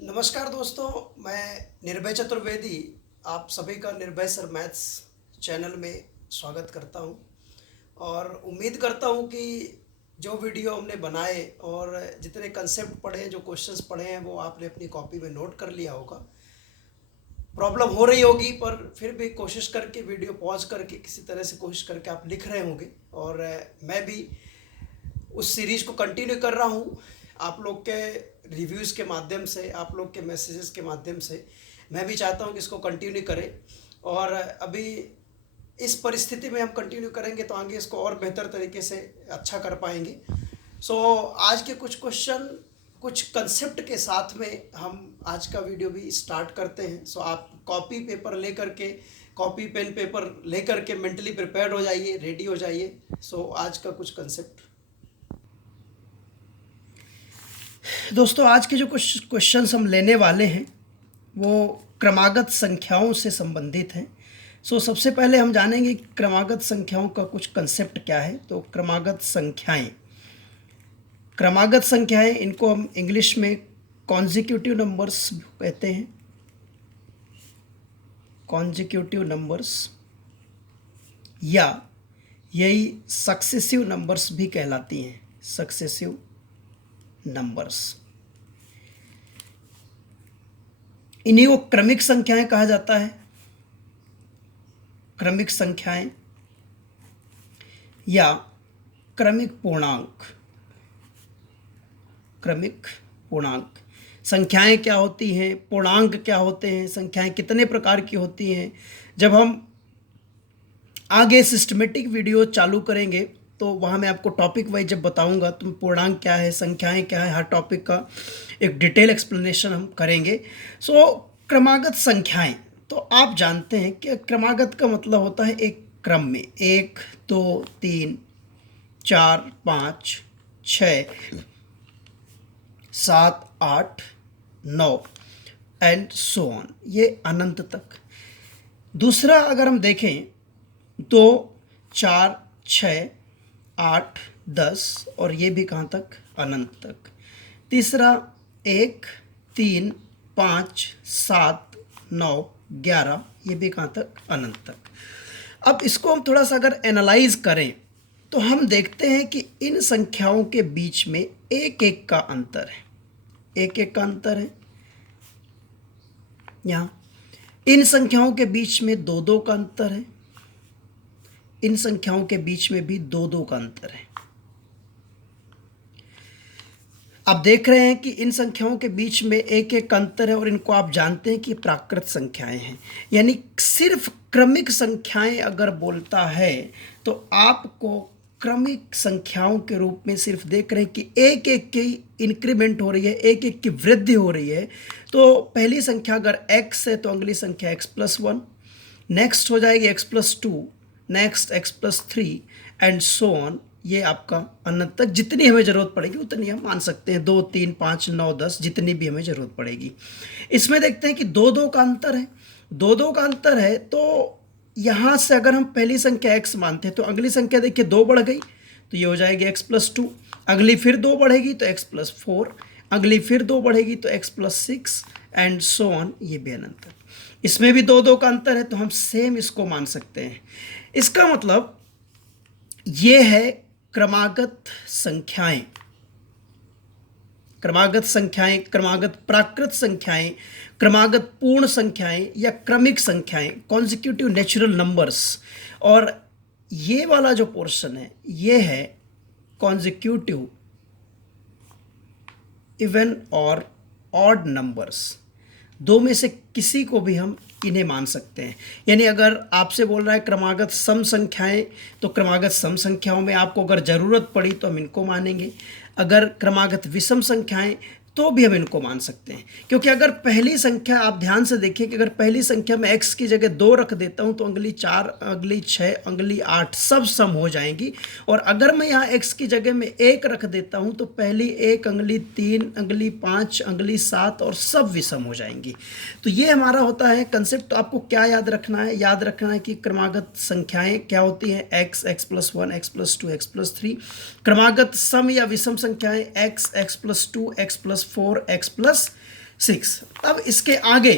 नमस्कार दोस्तों, मैं निर्भय चतुर्वेदी आप सभी का निर्भय सर मैथ्स चैनल में स्वागत करता हूं और उम्मीद करता हूं कि जो वीडियो हमने बनाए और जितने कंसेप्ट पढ़े, जो क्वेश्चंस पढ़े हैं, वो आपने अपनी कॉपी में नोट कर लिया होगा। प्रॉब्लम हो रही होगी पर फिर भी कोशिश करके वीडियो पॉज करके किसी तरह से कोशिश करके आप लिख रहे होंगे और मैं भी उस सीरीज को कंटिन्यू कर रहा हूँ। आप लोग के रिव्यूज़ के माध्यम से, आप लोग के मैसेजेस के माध्यम से मैं भी चाहता हूँ कि इसको कंटिन्यू करें और अभी इस परिस्थिति में हम कंटिन्यू करेंगे तो आगे इसको और बेहतर तरीके से अच्छा कर पाएंगे। आज के कुछ क्वेश्चन, कुछ कंसेप्ट के साथ में हम आज का वीडियो भी स्टार्ट करते हैं। आप कॉपी पेपर लेकर के, कॉपी पेन पेपर लेकर के मेंटली प्रिपेयर्ड हो जाइए, रेडी हो जाइए। आज का कुछ कंसेप्ट दोस्तों, आज के जो कुछ क्वेश्चंस हम लेने वाले हैं वो क्रमागत संख्याओं से संबंधित हैं। सबसे पहले हम जानेंगे क्रमागत संख्याओं का कुछ कंसेप्ट क्या है। तो क्रमागत संख्याएं इनको हम इंग्लिश में कॉन्जिक्यूटिव नंबर्स कहते हैं। कॉन्जिक्यूटिव नंबर्स या यही सक्सेसिव नंबर्स भी कहलाती हैं। सक्सेसिव नंबर्स, इन्हीं को क्रमिक संख्याएं कहा जाता है। क्रमिक संख्याएं या क्रमिक पूर्णांक। क्रमिक पूर्णांक संख्याएं क्या होती हैं, पूर्णांक क्या होते हैं, संख्याएं कितने प्रकार की होती हैं, जब हम आगे सिस्टमेटिक वीडियो चालू करेंगे तो वहाँ मैं आपको टॉपिक वाइज जब बताऊंगा तो पूर्णांक क्या है, संख्याएं क्या है, हर टॉपिक का एक डिटेल एक्सप्लेनेशन हम करेंगे। क्रमागत संख्याएं, तो आप जानते हैं कि क्रमागत का मतलब होता है एक क्रम में, 1 2 3 4 5 6 7 8 9 एंड सो ऑन, ये अनंत तक। दूसरा अगर हम देखें 2 4 6 8 10 और ये भी कहाँ तक, अनंत तक। तीसरा 1 3 5 7 9 11, ये भी कहाँ तक, अनंत तक। अब इसको हम थोड़ा सा अगर एनालाइज करें तो हम देखते हैं कि इन संख्याओं के बीच में एक एक का अंतर है। एक एक का अंतर है यहाँ। इन संख्याओं के बीच में दो दो का अंतर है। इन संख्याओं के बीच में भी दो दो का अंतर है। आप देख रहे हैं कि इन संख्याओं के बीच में एक एक अंतर है और इनको आप जानते हैं कि प्राकृत संख्याएं हैं। यानी सिर्फ क्रमिक संख्याएं अगर बोलता है तो आपको क्रमिक संख्याओं के रूप में सिर्फ देख रहे हैं कि एक एक की इंक्रीमेंट हो रही है, एक एक की वृद्धि हो रही है। तो पहली संख्या अगर x है तो अगली संख्या x+1, नेक्स्ट हो जाएगी x+2, next x+3 and so on. ये आपका अनंत तक जितनी हमें ज़रूरत पड़ेगी उतनी हम मान सकते हैं, 2 3 5 9 10 जितनी भी हमें ज़रूरत पड़ेगी। इसमें देखते हैं कि दो दो का अंतर है। दो दो का अंतर है तो यहाँ से अगर हम पहली संख्या x मानते हैं तो अगली संख्या देखिए 2 बढ़ गई तो ये हो जाएगी x+2, अगली फिर 2 बढ़ेगी तो x+4, अगली फिर 2 बढ़ेगी तो x+6 एंड सो ऑन, ये भी अनंत तक। इसमें भी दो दो का अंतर है तो हम सेम इसको मान सकते हैं। इसका मतलब ये है क्रमागत संख्याएं। क्रमागत संख्याएं, क्रमागत प्राकृत संख्याएं, क्रमागत पूर्ण संख्याएं या क्रमिक संख्याएं, कॉन्जिक्यूटिव नेचुरल नंबर्स। और ये वाला जो पोर्शन है ये है कॉन्जिक्यूटिव इवन और ऑड नंबर्स। दो में से किसी को भी हम इन्हें मान सकते हैं। यानी अगर आपसे बोल रहा है क्रमागत सम संख्याएं तो क्रमागत सम संख्याओं में आपको अगर ज़रूरत पड़ी तो हम इनको मानेंगे। अगर क्रमागत विषम संख्याएं तो भी हम इनको मान सकते हैं, क्योंकि अगर पहली संख्या, आप ध्यान से देखिए कि अगर पहली संख्या में x की जगह 2 रख देता हूं तो अगली 4, अगली 6, अगली 8 सब सम हो जाएंगी। और अगर मैं यहाँ x की जगह में 1 रख देता हूं तो पहली 1, अगली 3, अगली 5, अगली 7 और सब विषम हो जाएंगी। तो ये हमारा होता है कंसेप्ट। तो आपको क्या याद रखना है? याद रखना है कि क्रमागत संख्याएं क्या होती हैं, x, x+1, x+2, x+3। क्रमागत सम या विषम संख्याएं x, x+2, x+4, x+6 6। अब इसके आगे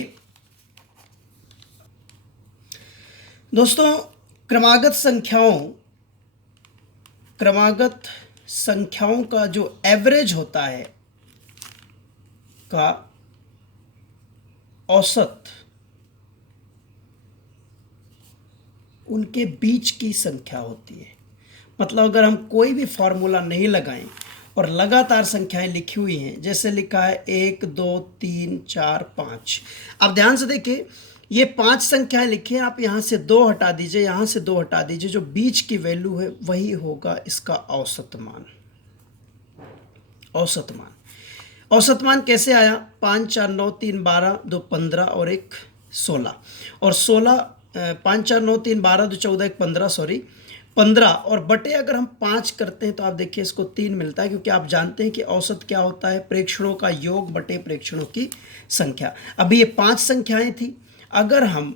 दोस्तों क्रमागत संख्याओं का जो एवरेज होता है का औसत उनके बीच की संख्या होती है। मतलब अगर हम कोई भी फॉर्मूला नहीं लगाएं और लगातार संख्याएं लिखी हुई हैं, जैसे लिखा है 1 2 3 4 5, आप ध्यान से देखिए ये 5 संख्याएं लिखी हैं, आप यहाँ से 2 हटा दीजिए, यहाँ से 2 हटा दीजिए, जो बीच की वैल्यू है वही होगा इसका औसत मान। औसत मान कैसे आया? 5 4 9 3 12 2 15 और 1 16, और 16 5 4 9 3 12 2 14 1 15, सॉरी 15, और बटे अगर हम 5 करते हैं तो आप देखिए इसको 3 मिलता है, क्योंकि आप जानते हैं कि औसत क्या होता है? प्रेक्षणों का योग बटे प्रेक्षणों की संख्या। अभी ये 5 संख्याएं थी, अगर हम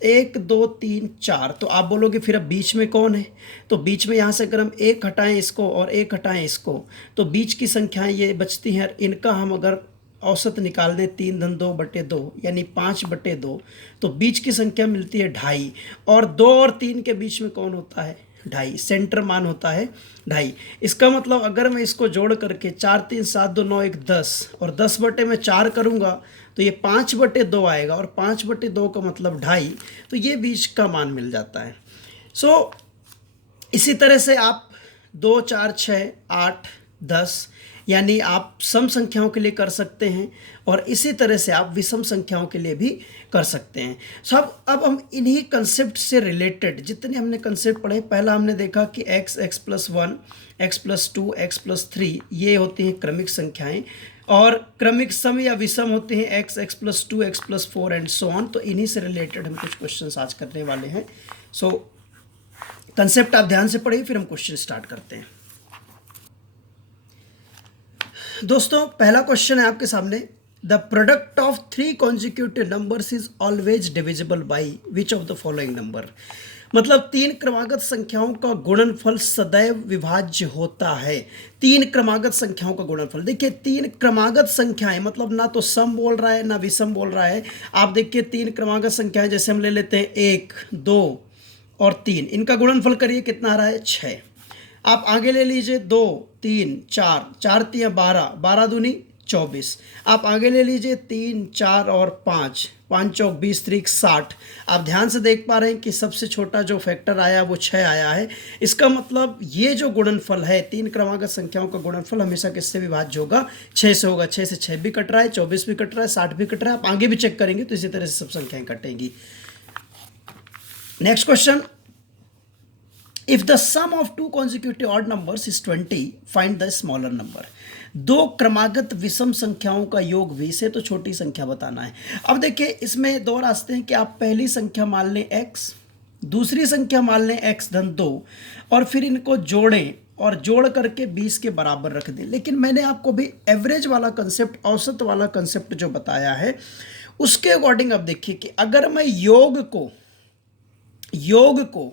1 2 3 4, तो आप बोलोगे फिर अब बीच में कौन है? तो बीच में यहाँ से अगर हम 1 हटाएं इसको और 1 हटाएं इसको, तो बीच की संख्याएं ये बचती हैं। इनका हम अगर औसत निकाल दें 3 धन 2 बटे 2 यानी 5 बटे 2, तो बीच की संख्या मिलती है 2.5, और 2 और 3 के बीच में कौन होता है? 2.5, सेंटर मान होता है 2.5। इसका मतलब अगर मैं इसको जोड़ करके 4 3 7 2 9 1 10 और 10 बटे में 4 करूँगा तो ये 5 बटे 2 आएगा, और 5 बटे 2 का मतलब 2.5, तो ये बीच का मान मिल जाता है। इसी तरह से आप 2 4 6 8 10 यानी आप सम संख्याओं के लिए कर सकते हैं, और इसी तरह से आप विषम संख्याओं के लिए भी कर सकते हैं। अब हम इन्हीं कंसेप्ट से रिलेटेड जितने हमने कंसेप्ट पढ़े, पहला हमने देखा कि x, x+1, x+2, x+3 ये होती हैं क्रमिक संख्याएं, और क्रमिक सम या विषम होते हैं x, x+2, x+4 and so on. तो इन्हीं से रिलेटेड हम कुछ क्वेश्चंस आज करने वाले हैं। कंसेप्ट आप ध्यान से पढ़िए, फिर हम क्वेश्चन स्टार्ट करते हैं। दोस्तों पहला क्वेश्चन है आपके सामने, the product of 3 consecutive numbers is always divisible by which of the following number. मतलब 3 क्रमागत संख्याओं का गुणनफल सदैव विभाज्य होता है। 3 क्रमागत संख्याओं का गुणनफल, देखिए 3 क्रमागत संख्याएं मतलब ना तो सम बोल रहा है ना विषम बोल रहा है। आप देखिए 3 क्रमागत संख्याएं, जैसे हम ले लेते हैं 1 2 और 3, इनका गुणनफल करिए, कितना आ रहा है? 6। आप आगे ले लीजिए 2 3 4, 4 3 12, 12 दूनी 24। आप आगे ले लीजिए 3 4 और 5, 5 चौक 20 3 60। आप ध्यान से देख पा रहे हैं कि सबसे छोटा जो फैक्टर आया वो 6 आया है। इसका मतलब ये जो गुणनफल है 3 क्रमागत संख्याओं का गुणनफल हमेशा किससे विभाज्य होगा? 6 से होगा। 6 से 6 भी कट रहा है, 24 भी कट रहा है, 60 भी कट रहा है। आप आगे भी चेक करेंगे तो इसी तरह से सब संख्याएं कटेंगी। Next question, if the sum of 2 consecutive odd numbers is 20, find the smaller number। 2 क्रमागत विषम संख्याओं का योग 20 है, तो छोटी संख्या बताना है। अब देखिए इसमें 2 रास्ते हैं कि आप पहली संख्या मान लें x, दूसरी संख्या मान लें x धन 2, और फिर इनको जोड़ें और जोड़ करके 20 के बराबर रख दें। लेकिन मैंने आपको भी एवरेज वाला कंसेप्ट, औसत वाला कंसेप्ट जो बताया है उसके अकॉर्डिंग अब देखिए कि अगर मैं योग को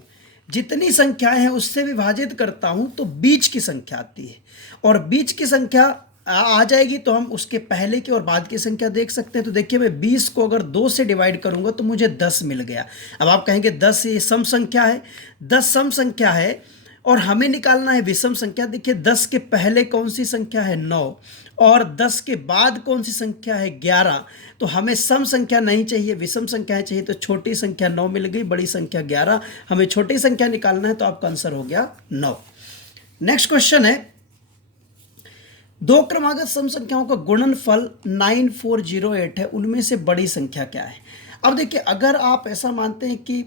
जितनी संख्याएं हैं उससे विभाजित करता हूं तो बीच की संख्या आती है, और बीच की संख्या आ जाएगी तो हम उसके पहले की और बाद की संख्या देख सकते हैं। तो देखिए मैं 20 को अगर 2 से डिवाइड करूंगा तो मुझे 10 मिल गया। अब आप कहेंगे 10 ये सम संख्या है, 10 सम संख्या है और हमें निकालना है विषम संख्या। देखिए 10 के पहले कौन सी संख्या है? 9, और 10 के बाद कौन सी संख्या है? 11। तो हमें सम संख्या नहीं चाहिए, विषम संख्याएं चाहिए। तो छोटी संख्या 9 मिल गई, बड़ी संख्या 11। हमें छोटी संख्या निकालना है तो आपका आंसर हो गया 9। नेक्स्ट क्वेश्चन है, 2 क्रमागत सम संख्याओं का गुणनफल 9408 है, उनमें से बड़ी संख्या क्या है? अब देखिए अगर आप ऐसा मानते हैं कि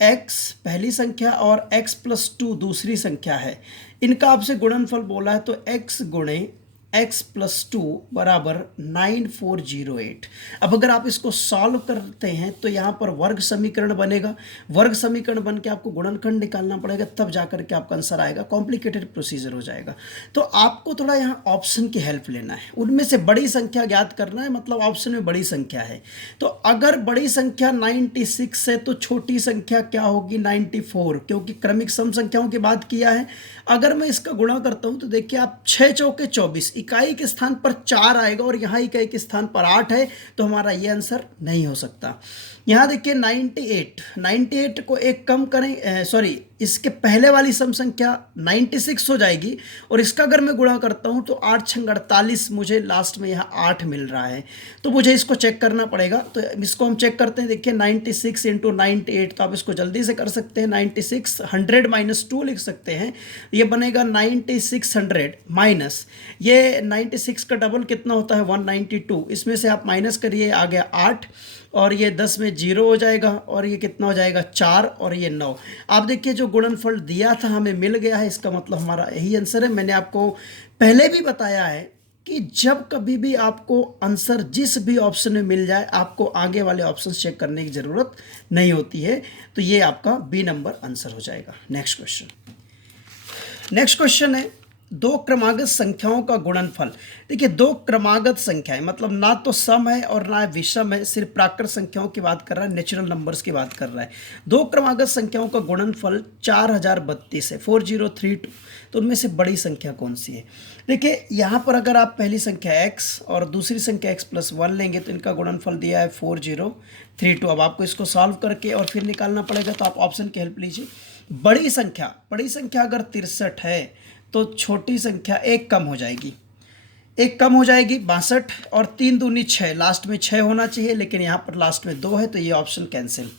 x पहली संख्या और x+2 दूसरी संख्या है, इनका आपसे गुणनफल बोला है, तो x गुणे x+2 बराबर 9408। अब अगर आप इसको सॉल्व करते हैं तो यहाँ पर वर्ग समीकरण बनेगा, वर्ग समीकरण बन के आपको गुणनखंड निकालना पड़ेगा, तब जाकर के आपका आंसर आएगा। कॉम्प्लिकेटेड प्रोसीजर हो जाएगा। तो आपको थोड़ा यहाँ ऑप्शन की हेल्प लेना है, उनमें से बड़ी संख्या ज्ञात करना है। मतलब ऑप्शन में बड़ी संख्या है, तो अगर बड़ी संख्या 96 है तो छोटी संख्या क्या होगी? 94, क्योंकि क्रमिक सम संख्याओं की बात किया है। अगर मैं इसका गुणा करता हूँ तो देखिए आप 6 चौके 24, इकाई के स्थान पर 4 आएगा और यहाँ इकाई के स्थान पर 8 है, तो हमारा ये आंसर नहीं हो सकता। यहाँ देखिए 98 को एक कम करें, सॉरी इसके पहले वाली सम संख्या 96 हो जाएगी और इसका अगर मैं गुणा करता हूँ तो 8 छंग 48, मुझे लास्ट में यहाँ 8 मिल रहा है, तो मुझे इसको चेक करना पड़ेगा। तो इसको हम चेक करते हैं। देखिए 96 इंटू 98, तो आप इसको जल्दी से कर सकते हैं। 96 100 माइनस 2 लिख सकते हैं, ये बनेगा 9600 माइनस ये 96 का डबल कितना होता है 192, इसमें से आप माइनस करिए, आ गया 8 और ये 10 में 0 हो जाएगा और ये कितना हो जाएगा 4 और ये 9। आप देखिए जो गुणनफल दिया था हमें मिल गया है, इसका मतलब हमारा यही आंसर है। मैंने आपको पहले भी बताया है कि जब कभी भी आपको आंसर जिस भी ऑप्शन में मिल जाए, आपको आगे वाले ऑप्शन चेक करने की ज़रूरत नहीं होती है। तो ये आपका बी नंबर आंसर हो जाएगा। नेक्स्ट क्वेश्चन है दो क्रमागत संख्याओं का गुणनफल। देखिए दो क्रमागत संख्याएं मतलब ना तो सम है और ना विषम है, सिर्फ प्राकृत संख्याओं की बात कर रहा है, नेचुरल नंबर्स की बात कर रहा है। दो क्रमागत संख्याओं का गुणनफल 4032 है, 4032। तो उनमें से बड़ी संख्या कौन सी है? देखिए यहाँ पर अगर आप पहली संख्या x और दूसरी संख्या x+1 लेंगे तो इनका गुणनफल दिया है 4032। अब आपको इसको सॉल्व करके और फिर निकालना पड़ेगा, तो आप ऑप्शन की हेल्प लीजिए। बड़ी संख्या अगर 63 है तो छोटी संख्या एक कम हो जाएगी, 62 और 3 दूनी 6, लास्ट में 6 होना चाहिए, लेकिन यहाँ पर लास्ट में 2 है, तो ये ऑप्शन कैंसिल।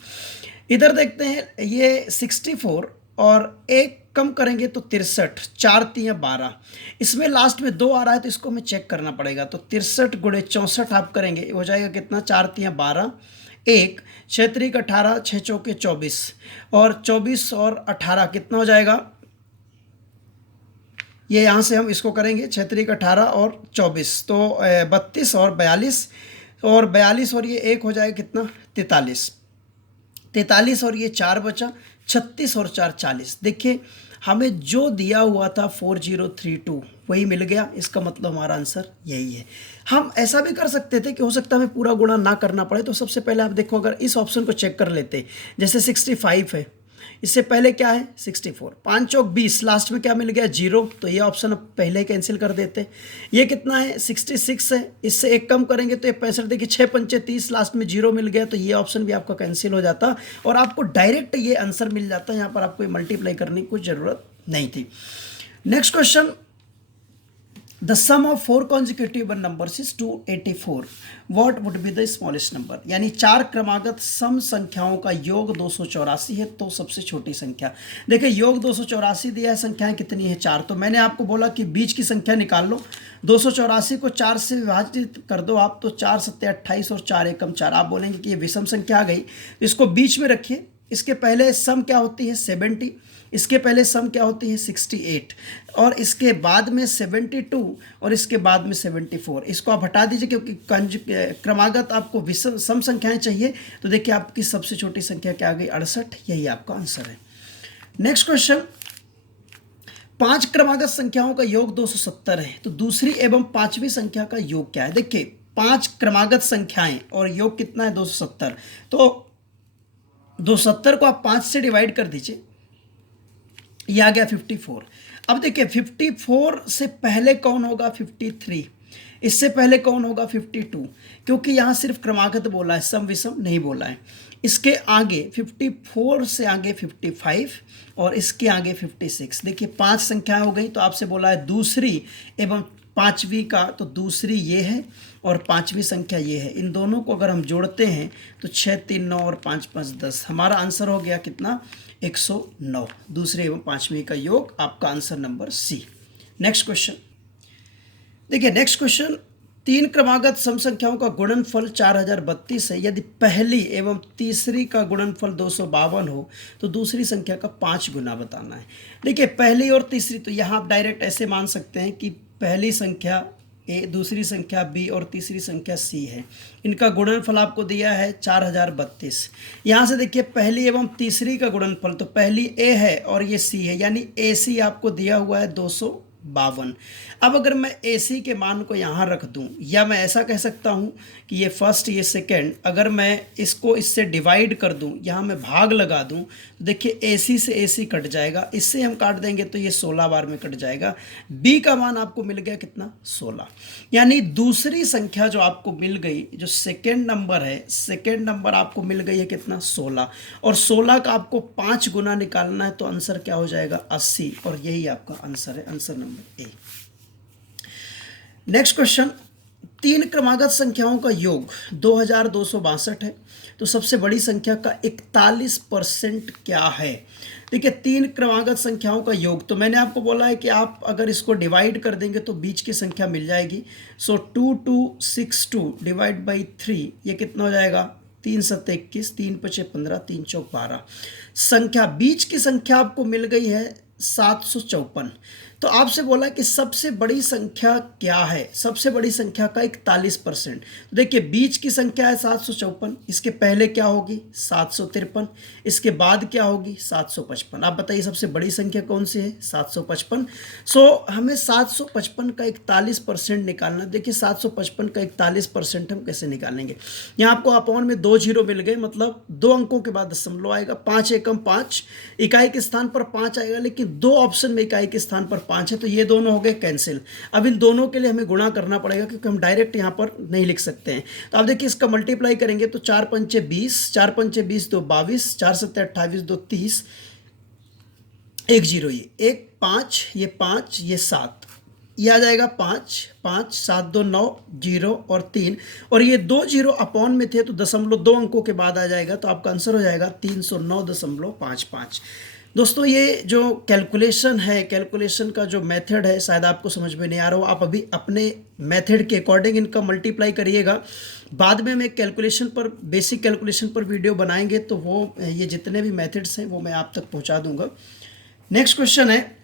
इधर देखते हैं ये 64 और एक कम करेंगे तो 63, 4 3 12, इसमें लास्ट में 2 आ रहा है, तो इसको हमें चेक करना पड़ेगा। तो 63 गुणे 64 आप करेंगे, हो जाएगा कितना 4 3 12, 1 6 3 18, 6 चौके 24 और 24 और 18 कितना हो जाएगा? ये यहाँ से हम इसको करेंगे 6 3 18 और 24, तो 32 और 42 और ये 1 हो जाएगा कितना 43 और ये 4 बचा 36 और 4 40। देखिए हमें जो दिया हुआ था 4032 वही मिल गया, इसका मतलब हमारा आंसर यही है। हम ऐसा भी कर सकते थे कि हो सकता है हमें पूरा गुणा ना करना पड़े। तो सबसे पहले आप देखो, अगर इस ऑप्शन को चेक कर लेते, जैसे 65 है, इससे पहले क्या है 64, 5 चौक 20, लास्ट में क्या मिल गया 0, तो ये ऑप्शन अब पहले कैंसिल कर देते। ये कितना है 66 है, इससे एक कम करेंगे तो ये 65, देखिए 6 पंचे 30, लास्ट में 0 मिल गया, तो ये ऑप्शन भी आपका कैंसिल हो जाता और आपको डायरेक्ट ये आंसर मिल जाता। यहाँ पर आपको मल्टीप्लाई करने की कुछ ज़रूरत नहीं थी। Next question, the sum of 4 consecutive numbers is 284. What would be the smallest number? यानी 4 क्रमागत सम संख्याओं का योग 284 है, तो सबसे छोटी संख्या। देखिए योग 284 दिया है, संख्याएं कितनी है 4, तो मैंने आपको बोला कि बीच की संख्या निकाल लो। 284 को 4 से विभाजित कर दो आप, तो 4 7 28 और 4 एकम 4। आप बोलेंगे कि ये विषम संख्या आ गई, इसको बीच में रखिए। इसके पहले सम क्या होती है 70, इसके पहले सम क्या होती है 68 और इसके बाद में 72 और इसके बाद में 74। इसको आप हटा दीजिए क्योंकि क्रमागत आपको विषम सम संख्याएं चाहिए। तो देखिए आपकी सबसे छोटी संख्या क्या आ गई 68, यही आपका आंसर है। नेक्स्ट क्वेश्चन, 5 क्रमागत संख्याओं का योग 270 है, तो दूसरी एवं पांचवी संख्या का योग क्या है? देखिए 5 क्रमागत संख्याएं और योग कितना है 270, तो 270 को आप 5 से डिवाइड कर दीजिए, ये आ गया 54। अब देखिए 54 से पहले कौन होगा 53, इससे पहले कौन होगा 52, क्योंकि यहाँ सिर्फ क्रमागत बोला है, सम विषम नहीं बोला है। इसके आगे 54 से आगे 55 और इसके आगे 56। देखिए 5 संख्याएं हो गई, तो आपसे बोला है दूसरी एवं पांचवी का, तो दूसरी ये है और पांचवी संख्या ये है। इन दोनों को अगर हम जोड़ते हैं तो 6 3 9 और 5 5 10, हमारा आंसर हो गया कितना 109। दूसरे एवं पांचवी का योग आपका answer number C. Next question, देखिए नेक्स्ट क्वेश्चन, 3 क्रमागत सम संख्याओं का गुणनफल 4032 है। यदि पहली एवं तीसरी का गुणनफल 252 हो तो दूसरी संख्या का 5 गुना बताना है। देखिए पहली और तीसरी, तो यहाँ आप डायरेक्ट ऐसे मान सकते हैं कि पहली संख्या ए, दूसरी संख्या बी और तीसरी संख्या सी है। इनका गुणनफल आपको दिया है 4032। यहाँ से देखिए पहली एवं तीसरी का गुणनफल, तो पहली ए है और ये सी है, यानी ए सी आपको दिया हुआ है 200 52। अब अगर मैं AC के मान को यहाँ रख दूँ, या मैं ऐसा कह सकता हूँ कि ये फर्स्ट ये सेकंड, अगर मैं इसको इससे डिवाइड कर दूँ, यहाँ मैं भाग लगा दूँ, तो देखिए AC से AC कट जाएगा, इससे हम काट देंगे तो ये 16 बार में कट जाएगा। B का मान आपको मिल गया कितना, 16। यानी दूसरी संख्या जो आपको मिल गई, जो सेकेंड नंबर है, सेकेंड नंबर आपको मिल गई है कितना, 16, और 16 का आपको 5 गुना निकालना है, तो आंसर क्या हो जाएगा, 80, और यही आपका आंसर है, answer number A. Next question, 3 क्रमागत संख्याओं का योग 2262 है, तो सबसे बड़ी संख्या का 41% क्या है। देखिए 3 क्रमागत संख्याओं का योग, तो मैंने आपको बोला है कि आप अगर इसको डिवाइड कर देंगे तो बीच की संख्या मिल जाएगी। सो 2262 डिवाइड बाई 3, ये कितना हो जाएगा, 3 7 21, 3 5 15, 3 चौक 12। संख्या, बीच की संख्या आपको मिल गई है 754। तो आपसे बोला कि सबसे बड़ी संख्या क्या है, सबसे बड़ी संख्या का 41%। तो देखिए बीच की संख्या है 754, इसके पहले क्या होगी, 753, इसके बाद क्या होगी, 755। आप बताइए सबसे बड़ी संख्या कौन सी है, 755। सो हमें 755 का 41% निकालना। देखिए 755 का 41% हम कैसे निकालेंगे, यहाँ आपको अपॉन में 2 जीरो मिल गए, मतलब 2 अंकों के बाद दशमलव आएगा, 5 एकम 5, इकाई के स्थान पर 5 आएगा, लेकिन 2 ऑप्शन में इकाई के स्थान पर 5 है, तो ये दोनों हो गए कैंसिल। अब इन दोनों के लिए हमें गुणा करना पड़ेगा, क्योंकि हम डायरेक्ट यहाँ पर नहीं लिख सकते हैं। तो आप देखिए इसका मल्टीप्लाई करेंगे तो 4 पंचे 20, 4 पंचे 20 2 22, 4 7 28 2 30, 1 जीरो, ये 1 5, ये 5, ये 7, ये आ जाएगा 5 5 7 2 9 जीरो और 3, और ये 2 जीरो अपॉन में थे तो दशमलव 2 अंकों के बाद आ जाएगा, तो आपका आंसर हो जाएगा 309.55। दोस्तों ये जो कैलकुलेशन है, कैलकुलेशन का जो मेथड है, शायद आपको समझ में नहीं आ रहा हो, आप अभी अपने मेथड के अकॉर्डिंग इनका मल्टीप्लाई करिएगा। बाद में मैं कैलकुलेशन पर, बेसिक कैलकुलेशन पर वीडियो बनाएंगे, तो वो ये जितने भी मेथड्स हैं वो मैं आप तक पहुंचा दूंगा। नेक्स्ट क्वेश्चन है,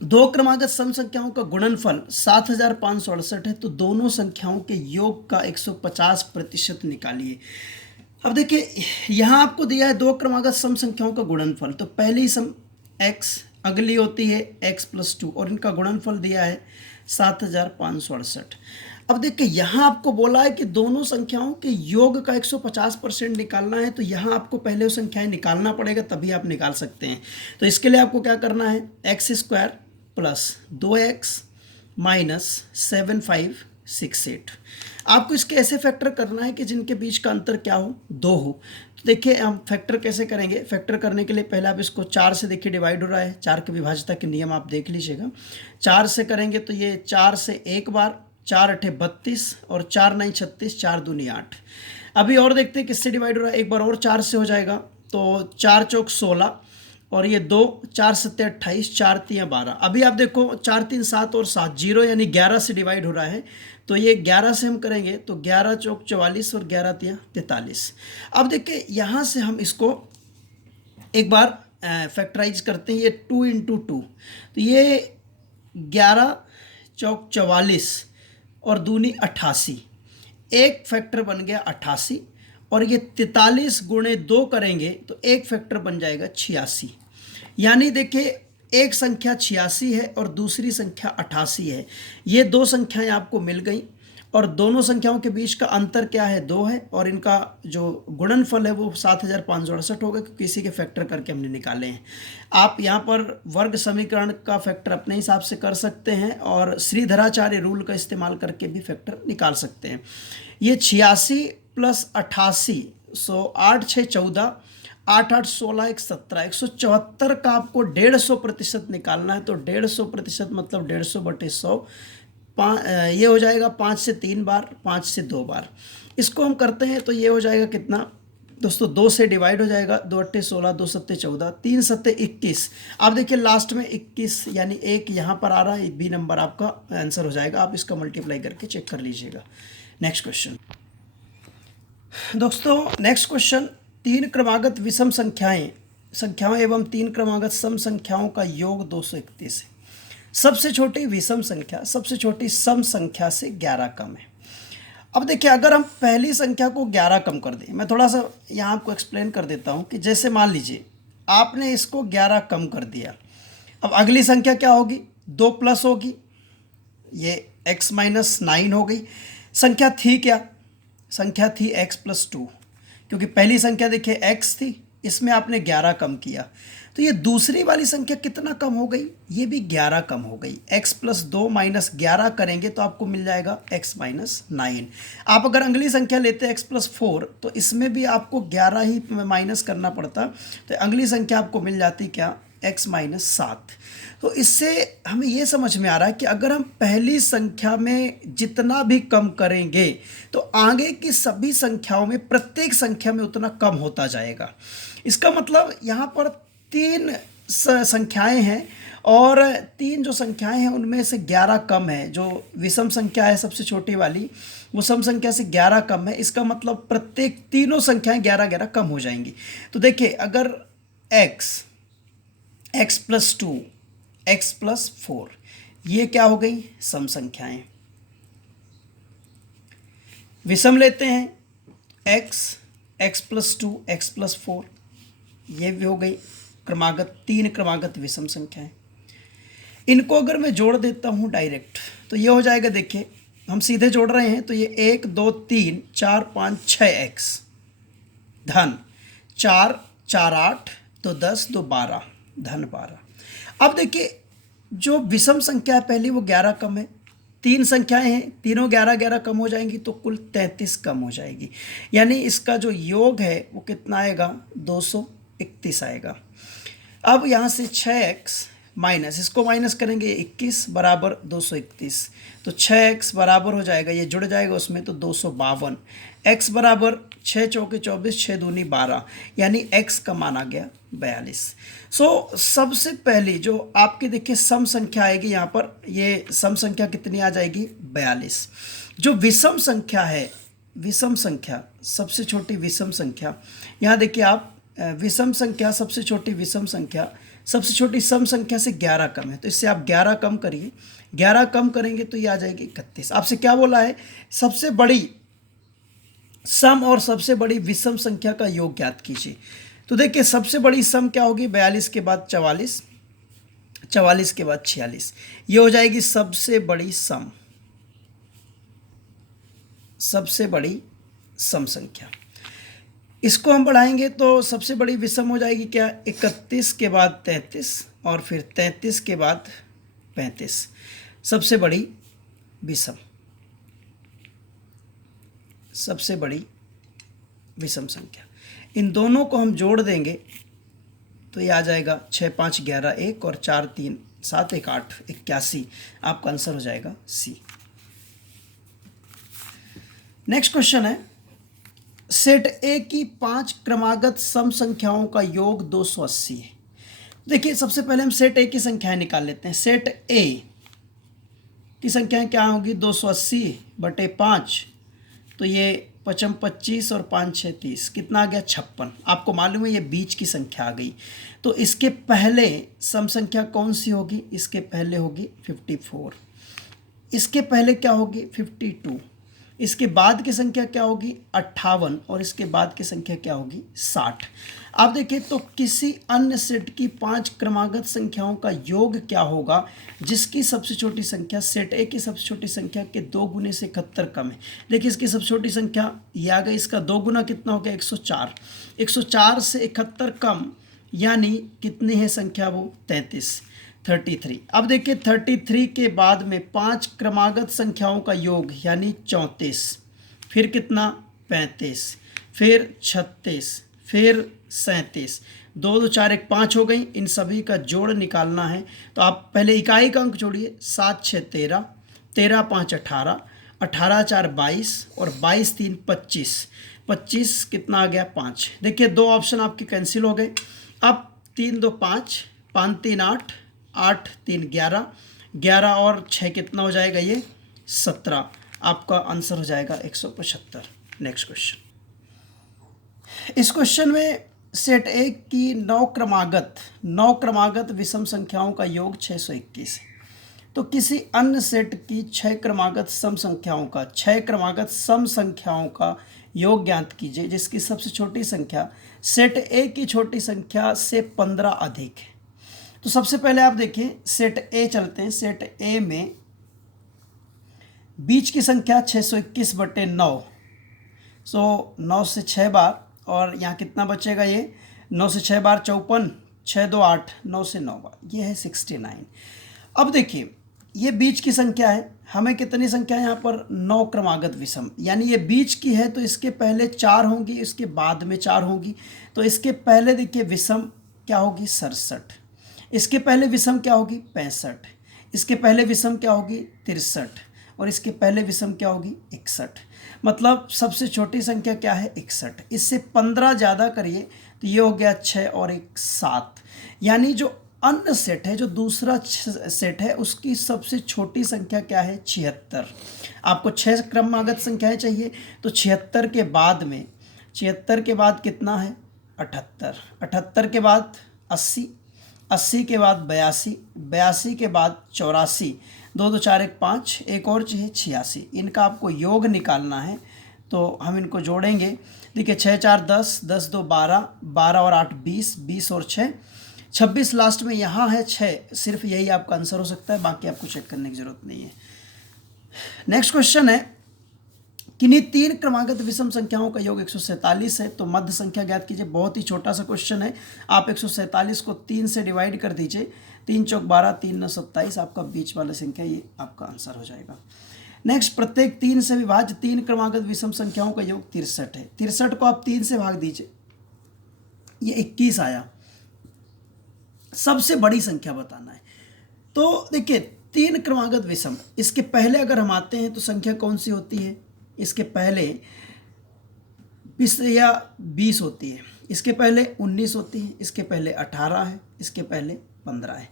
2 क्रमागत सम संख्याओं का गुणनफल 7568 है, तो दोनों संख्याओं के योग का 150% निकालिए। अब देखिए यहाँ आपको दिया है 2 क्रमागत सम संख्याओं का गुणनफल, तो पहली सम x, अगली होती है x + 2, और इनका गुणनफल दिया है 7568। अब देखिए यहाँ आपको बोला है कि दोनों संख्याओं के योग का 150% निकालना है, तो यहाँ आपको पहले वो संख्याएं निकालना पड़ेगा, तभी आप निकाल सकते हैं। तो इसके लिए आपको क्या करना है, x² + 2x - 7568। आपको इसके ऐसे फैक्टर करना है कि जिनके बीच का अंतर क्या हो, 2 हो। तो देखिए हम फैक्टर कैसे करेंगे, फैक्टर करने के लिए पहले आप इसको 4 से देखिए डिवाइड हो रहा है, 4 के विभाज्यता के नियम आप देख लीजिएगा। 4 से करेंगे तो ये 4 से एक बार, 4 8 32, और 4 9 36, 4 दूनी 8। अभी और देखते हैं किससे डिवाइड हो रहा है, एक बार और 4 से हो जाएगा, तो 4 चौक 16, और ये 2, 4 7 28, 4 3 12। अभी आप देखो 4 3 7 और 7 जीरो, यानी 11 से डिवाइड हो रहा है, तो ये 11 से हम करेंगे तो 11 चौक 44 और 11 3 43। अब देखिए यहाँ से हम इसको एक बार फैक्टराइज करते हैं, ये 2 × 2, तो ये 11 चौक 44 और दूनी 88, एक फैक्टर बन गया 88, और ये 43 × 2 करेंगे तो एक फैक्टर बन जाएगा 86। यानी देखिए एक संख्या 86 है और दूसरी संख्या 88 है। ये 2 संख्याएं आपको मिल गई, और दोनों संख्याओं के बीच का अंतर क्या है, 2 है, और इनका जो गुणनफल है वो 7568 होगा, क्योंकि इसी के फैक्टर करके हमने निकाले हैं। आप यहाँ पर वर्ग समीकरण का फैक्टर अपने हिसाब से कर सकते हैं, और श्रीधराचार्य रूल का इस्तेमाल करके भी फैक्टर निकाल सकते हैं। ये 86 + 88, सो 8 6 14, 8 8 16 1 17, 174 का आपको 150% निकालना है। तो 150% मतलब 150/100, ये हो जाएगा 5 से 3 बार, 5 से 2 बार। इसको हम करते हैं तो ये हो जाएगा कितना दोस्तों, 2 से डिवाइड हो जाएगा, 2 8 16, 2 7 14, 3 7 21। आप देखिए लास्ट में 21, यानी 1 यहाँ पर आ रहा है, बी नंबर आपका आंसर हो जाएगा। आप इसका मल्टीप्लाई करके चेक कर लीजिएगा। नेक्स्ट क्वेश्चन दोस्तों, नेक्स्ट क्वेश्चन, 3 क्रमागत विषम संख्याओं एवं 3 क्रमागत सम संख्याओं का योग 231 है। सबसे छोटी विषम संख्या सबसे छोटी सम संख्या से 11 कम है। अब देखिए अगर हम पहली संख्या को 11 कम कर दें, मैं थोड़ा सा यहाँ आपको एक्सप्लेन कर देता हूँ कि जैसे मान लीजिए आपने इसको 11 कम कर दिया, अब अगली संख्या क्या होगी, 2 प्लस होगी, ये x माइनस 9 हो गई। संख्या थी क्या? संख्या थी x प्लस 2, क्योंकि पहली संख्या देखिए x थी, इसमें आपने 11 कम किया, तो ये दूसरी वाली संख्या कितना कम हो गई? ये भी 11 कम हो गई। x प्लस 2 माइनस 11 करेंगे तो आपको मिल जाएगा x माइनस 9। आप अगर अगली संख्या लेते x प्लस 4 तो इसमें भी आपको 11 ही माइनस करना पड़ता, तो अगली संख्या आपको मिल जाती क्या? x minus 7। तो इससे हमें ये समझ में आ रहा है कि अगर हम पहली संख्या में जितना भी कम करेंगे तो आगे की सभी संख्याओं में, प्रत्येक संख्या में उतना कम होता जाएगा। इसका मतलब यहाँ पर 3 संख्याएं हैं और 3 जो संख्याएं हैं उनमें से 11 कम है। जो विषम संख्या है सबसे छोटी वाली, वो सम संख्या से 11 कम है। इसका मतलब प्रत्येक तीनों संख्याएं 11-11 कम हो जाएंगी। तो देखिए, अगर x प्लस 2, x प्लस 4, ये क्या हो गई? सम संख्याएं। विषम लेते हैं x प्लस 2, x प्लस 4, ये भी हो गई क्रमागत, 3 क्रमागत विषम संख्याएं। इनको अगर मैं जोड़ देता हूँ डायरेक्ट तो ये हो जाएगा, देखिए हम सीधे जोड़ रहे हैं, तो ये 1 2 3 4 5 6x धन 4 4 8 2 10 2 12 धन 12। अब देखिए, जो विषम संख्या है पहली वो 11 कम है, 3 संख्याएं हैं, तीनों 11-11 कम हो जाएंगी तो कुल 33 कम हो जाएगी। यानी इसका जो योग है वो कितना आएगा? 231 आएगा। अब यहाँ से 6x माइनस, इसको माइनस करेंगे 21 बराबर 231, तो 6x बराबर हो जाएगा, ये जुड़ जाएगा उसमें, तो 252। x बराबर 6 चौके 24, 6 दूनी 12, यानी x का मान आ गया 42। सबसे पहली जो आपकी देखिए सम संख्या आएगी यहाँ पर, ये सम संख्या कितनी आ जाएगी? 42। जो विषम संख्या है, विषम संख्या सबसे छोटी विषम संख्या, यहाँ देखिए आप, विषम संख्या सबसे छोटी विषम संख्या सबसे छोटी सम संख्या से 11 कम है, तो इससे आप 11 कम करिए, 11 कम करेंगे तो ये आ जाएगी 31। आपसे क्या बोला है? सबसे बड़ी सम और सबसे बड़ी विषम संख्या का योग ज्ञात कीजिए। तो देखिए, सबसे बड़ी सम क्या होगी? 42 के बाद 44, 44 के बाद 46, ये हो जाएगी सबसे बड़ी सम, सबसे बड़ी सम संख्या। इसको हम बढ़ाएंगे तो सबसे बड़ी विषम हो जाएगी क्या? 31 के बाद 33 और फिर 33 के बाद 35, सबसे बड़ी विषम, सबसे बड़ी विषम संख्या। इन दोनों को हम जोड़ देंगे तो ये आ जाएगा 6 5 11 1 और 4 3 7 1 8 81। आपका आंसर हो जाएगा सी। नेक्स्ट क्वेश्चन है, सेट ए की 5 क्रमागत सम संख्याओं का योग 280 है। देखिए, सबसे पहले हम सेट ए की संख्याएं निकाल लेते हैं। सेट ए की संख्याएं क्या होगी? 280 बटे 5, तो ये 5 25 और 5 6 30, कितना आ गया? 56। आपको मालूम है ये बीच की संख्या आ गई, तो इसके पहले सम संख्या कौन सी होगी? इसके पहले होगी 54, इसके पहले क्या होगी? 52, इसके बाद की संख्या क्या होगी? 58, और इसके बाद की संख्या क्या होगी? 60। आप देखिए, तो किसी अन्य सेट की 5 क्रमागत संख्याओं का योग क्या होगा जिसकी सबसे छोटी संख्या सेट ए की सबसे छोटी संख्या के 2 गुने से 71 कम है। देखिए, इसकी सबसे छोटी संख्या ये आ गई, इसका 2 गुना कितना हो गया? 104, 104 से 71 कम, यानी कितनी है संख्या वो? 33। अब देखिए, 33 के बाद में 5 क्रमागत संख्याओं का योग यानी 34, फिर कितना? 35, फिर 36, फिर 37, 2 2 4 1 5 हो गई। इन सभी का जोड़ निकालना है तो आप पहले इकाई का अंक जोड़िए। 7 6 13, 13 5 18, 18 4 22 और 22 3 25, 25 कितना आ गया? 5। देखिए, 2 ऑप्शन आपके कैंसिल हो गए। अब 3 2 5, 5 3 8, 8 3 11, 11 और 6 कितना हो जाएगा? ये 17। आपका आंसर हो जाएगा 175। नेक्स्ट क्वेश्चन, इस क्वेश्चन में सेट ए की 9 क्रमागत विषम संख्याओं का योग 621 है। तो किसी अन्य सेट की 6 क्रमागत सम संख्याओं का 6 क्रमागत सम संख्याओं का योग ज्ञात कीजिए जिसकी सबसे छोटी संख्या सेट ए की छोटी संख्या से 15 अधिक है। तो सबसे पहले आप देखिए सेट ए चलते हैं। सेट ए में बीच की संख्या 621/9, सो 9 से 6 बार, और यहाँ कितना बचेगा, ये 9 से 6 बार 54, 6 2 8, 9 से 9 बार, ये है 69। अब देखिए ये बीच की संख्या है, हमें कितनी संख्या है यहाँ पर, 9 क्रमागत विषम, यानी ये बीच की है तो इसके पहले 4 होंगी, इसके बाद में 4 होंगी। तो इसके पहले देखिए विषम क्या होगी, 67, इसके पहले विषम क्या होगी, 65, इसके पहले विषम क्या होगी, 63, और इसके पहले विषम क्या होगी, 61। मतलब सबसे छोटी संख्या क्या है, 61। इससे 15 ज़्यादा करिए तो ये हो गया 6 और 1 7, यानी जो अन्य सेट है, जो दूसरा सेट है, उसकी सबसे छोटी संख्या क्या है, 76। आपको 6 क्रमागत संख्याएं चाहिए, तो 76 के बाद में, 76 के बाद कितना है, 78, 78 के बाद 80, 80 के बाद 82, 82 के बाद 84, 2 2 4 1 5, एक और चाहिए 86। इनका आपको योग निकालना है, तो हम इनको जोड़ेंगे। देखिए 6 4 10, 10 2 12, 12 और 8 20, 20 और 6 26, लास्ट में यहाँ है 6। सिर्फ यही आपका आंसर हो सकता है, बाकी आपको चेक करने की जरूरत नहीं है। नेक्स्ट क्वेश्चन है, किन्हीं 3 क्रमागत विषम संख्याओं का योग 147 है, तो मध्य संख्या ज्ञात कीजिए। बहुत ही छोटा सा क्वेश्चन है, आप 147 को 3 से डिवाइड कर दीजिए, 3 चौक 12, 3 9 27, आपका बीच वाला संख्या ये आपका आंसर हो जाएगा। नेक्स्ट, प्रत्येक 3 से विभाज्य 3 क्रमागत विषम संख्याओं का योग 63 है। 63 को आप 3 से भाग दीजिए, ये 21 आया। सबसे बड़ी संख्या बताना है, तो देखिए 3 क्रमागत विषम, इसके पहले अगर हम आते हैं तो संख्या कौन सी होती है, इसके पहले 20 या 20 होती है, इसके पहले 19 होती है, इसके पहले 18 है, इसके पहले 15 है।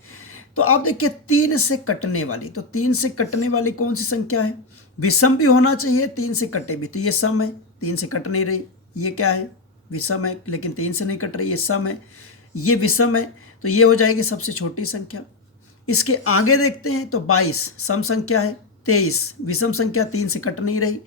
तो आप देखिए 3 से कटने वाली, तो 3 से कटने वाली कौन सी संख्या है, विषम भी होना चाहिए, 3 से कटे भी, तो ये सम है, 3 से कट नहीं रही, ये क्या है, विषम है, लेकिन 3 से नहीं कट रही, ये सम है, ये विषम है, तो ये हो जाएगी सबसे छोटी संख्या। इसके आगे देखते हैं तो 22 सम संख्या है, 23 विषम संख्या, 3 से कट नहीं रही,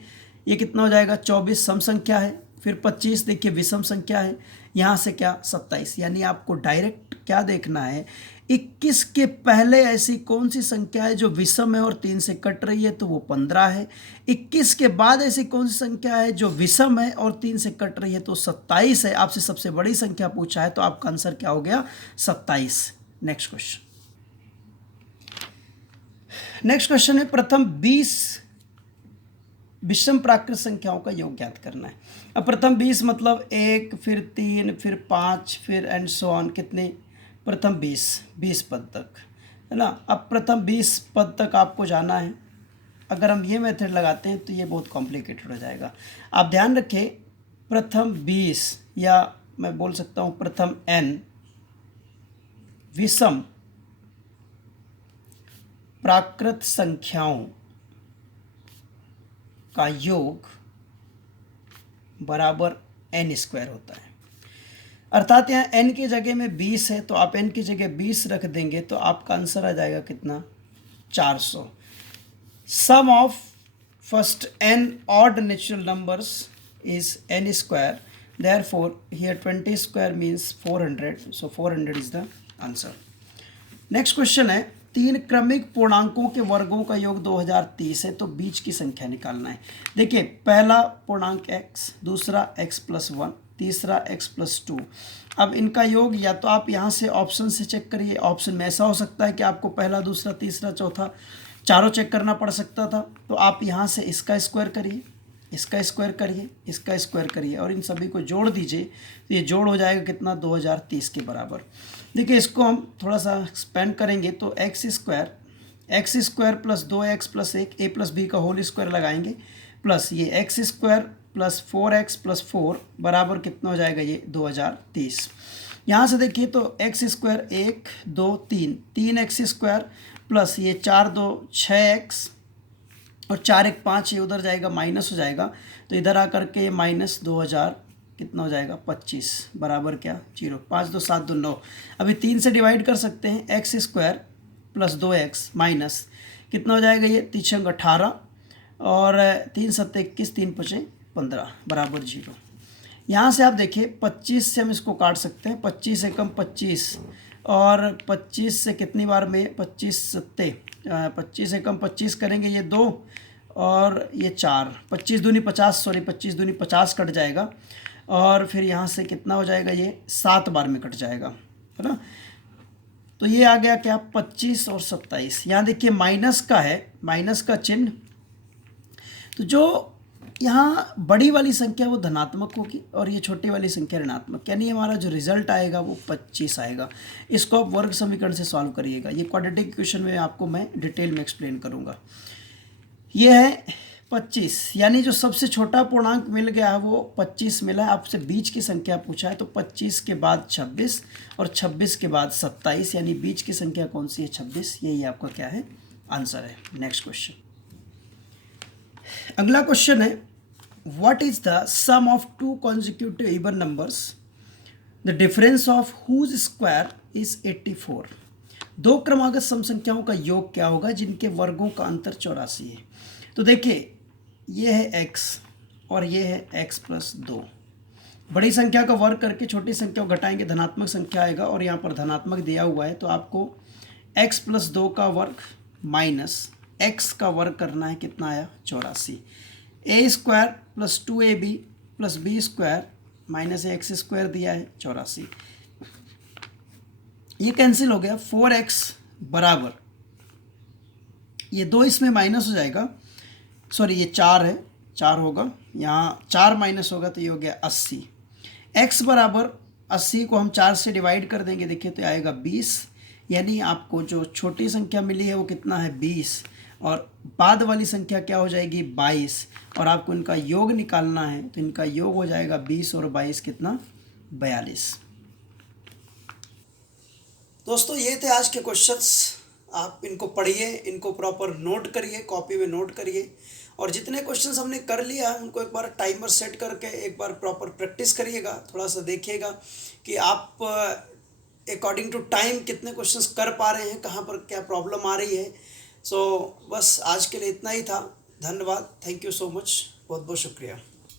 ये कितना हो जाएगा, 24 सम संख्या है, फिर 25 देखिए विषम संख्या है, यहाँ से क्या 27। यानी आपको डायरेक्ट क्या देखना है, 21 के पहले ऐसी कौन सी संख्या है जो विषम है और 3 से कट रही है, तो वो 15 है। 21 के बाद ऐसी कौन सी संख्या है जो विषम है और 3 से कट रही है, तो 27 है। आपसे सबसे बड़ी संख्या पूछा है, तो आपका आंसर क्या हो गया, 27। नेक्स्ट क्वेश्चन, नेक्स्ट क्वेश्चन है, प्रथम 20 विषम प्राकृत संख्याओं का योग ज्ञात करना है। अब प्रथम 20 मतलब 1, फिर 3, फिर 5, फिर एंड सो ऑन, कितने, प्रथम 20 पद तक, है ना। अब प्रथम 20 पद तक आपको जाना है। अगर हम ये मेथड लगाते हैं तो ये बहुत कॉम्प्लिकेटेड हो जाएगा। आप ध्यान रखें, प्रथम 20 या मैं बोल सकता हूँ प्रथम n विषम प्राकृत संख्याओं का योग बराबर n² होता है। अर्थात यहाँ n की जगह में 20 है, तो आप n की जगह 20 रख देंगे, तो आपका आंसर आ जाएगा कितना, 400। Sum of first n odd natural numbers is n², therefore here 20² means 400, so 400 is the answer. Next question है, 3 क्रमिक पूर्णांकों के वर्गों का योग 2030 है, तो बीच की संख्या निकालना है। देखिए पहला पूर्णांक x, दूसरा x + 1, तीसरा x + 2। अब इनका योग या तो आप यहाँ से ऑप्शन से चेक करिए, ऑप्शन में ऐसा हो सकता है कि आपको पहला, दूसरा, तीसरा, चौथा चारों चेक करना पड़ सकता था, तो आप यहाँ से इसका स्क्वायर करिए, इसका स्क्वायर करिए, इसका स्क्वायर करिए, और इन सभी को जोड़ दीजिए, तो ये जोड़ हो जाएगा कितना, 2030 के बराबर। देखिए इसको हम थोड़ा सा एक्सपेंड करेंगे, तो x² + 2x + 1 a + b का होल स्क्वायर लगाएंगे, प्लस ये x² + 4x + 4 बराबर कितना हो जाएगा, ये 2030। यहाँ से देखिए तो x² 1 2 3, 3x² प्लस ये 4 2 6x और 4 1 5, ये उधर जाएगा माइनस हो जाएगा, तो इधर आकर के माइनस 2000 कितना हो जाएगा, 25 बराबर क्या, 0। 5 2 7 2 9। अभी 3 से डिवाइड कर सकते हैं, x² + 2x माइनस कितना हो जाएगा, ये 3 18 और 3 7 21, 3 5 15 बराबर 0। यहाँ से आप देखिए 25 से हम इसको काट सकते हैं, 25 एकम 25 और 25 से कितनी बार में 25 सत्ते 25 से कम 25 करेंगे, ये 2 और ये 4, 25 दूनी 50, सॉरी 25 दूनी 50 कट जाएगा और फिर यहाँ से कितना हो जाएगा, ये 7 बार में कट जाएगा, है ना। तो ये आ गया क्या 25 और 27। यहाँ देखिए माइनस का है, माइनस का चिन्ह, तो जो यहाँ बड़ी वाली संख्या वो धनात्मक होगी और ये छोटी वाली संख्या ऋणात्मक, यानी हमारा जो रिजल्ट आएगा वो 25 आएगा। इसको आप वर्ग समीकरण से सॉल्व करिएगा। ये क्वाड्रेटिक इक्वेशन में आपको मैं डिटेल में एक्सप्लेन करूँगा। ये है 25, यानी जो सबसे छोटा पूर्णांक मिल गया है वो 25 मिला है। आपसे बीच की संख्या पूछा है, तो 25 के बाद 26 और 26 के बाद 27, यानी बीच की संख्या कौन सी है, 26। यही आपका क्या है, आंसर है। नेक्स्ट क्वेश्चन, अगला क्वेश्चन है, what is the sum of two consecutive even numbers, the difference of whose square is 84। दो क्रमागत सम संख्याओं का योग क्या होगा जिनके वर्गों का अंतर 84 है। तो देखिए ये है x और ये है x प्लस 2। बड़ी संख्या का वर्ग करके छोटी संख्या को घटाएंगे, धनात्मक संख्या आएगा और यहाँ पर धनात्मक दिया हुआ है, तो आपको x प्लस 2 का वर्ग माइनस x का वर्ग करना है, कितना आया 84। a square plus 2ab plus b square minus x square दिया है 84। ये कैंसिल हो गया, 4x बराबर, ये 2 इसमें माइनस हो जाएगा, सॉरी ये 4 है, 4 होगा, यहाँ 4 माइनस होगा तो ये हो गया 80। x बराबर 80 को हम 4 से डिवाइड कर देंगे, देखिए तो आएगा 20, यानी आपको जो छोटी संख्या मिली है वो कितना है 20 और बाद वाली संख्या क्या हो जाएगी 22, और आपको इनका योग निकालना है, तो इनका योग हो जाएगा 20 और 22 कितना 42। दोस्तों ये थे आज के क्वेश्चंस, आप इनको पढ़िए, इनको प्रॉपर नोट करिए, कॉपी में नोट करिए, और जितने क्वेश्चंस हमने कर लिया उनको एक बार टाइमर सेट करके एक बार प्रॉपर प्रैक्टिस करिएगा, थोड़ा सा देखिएगा कि आप अकॉर्डिंग टू टाइम कितने क्वेश्चंस कर पा रहे हैं, कहाँ पर क्या प्रॉब्लम आ रही है। सो बस आज के लिए इतना ही था। धन्यवाद, थैंक यू सो मच, बहुत बहुत शुक्रिया।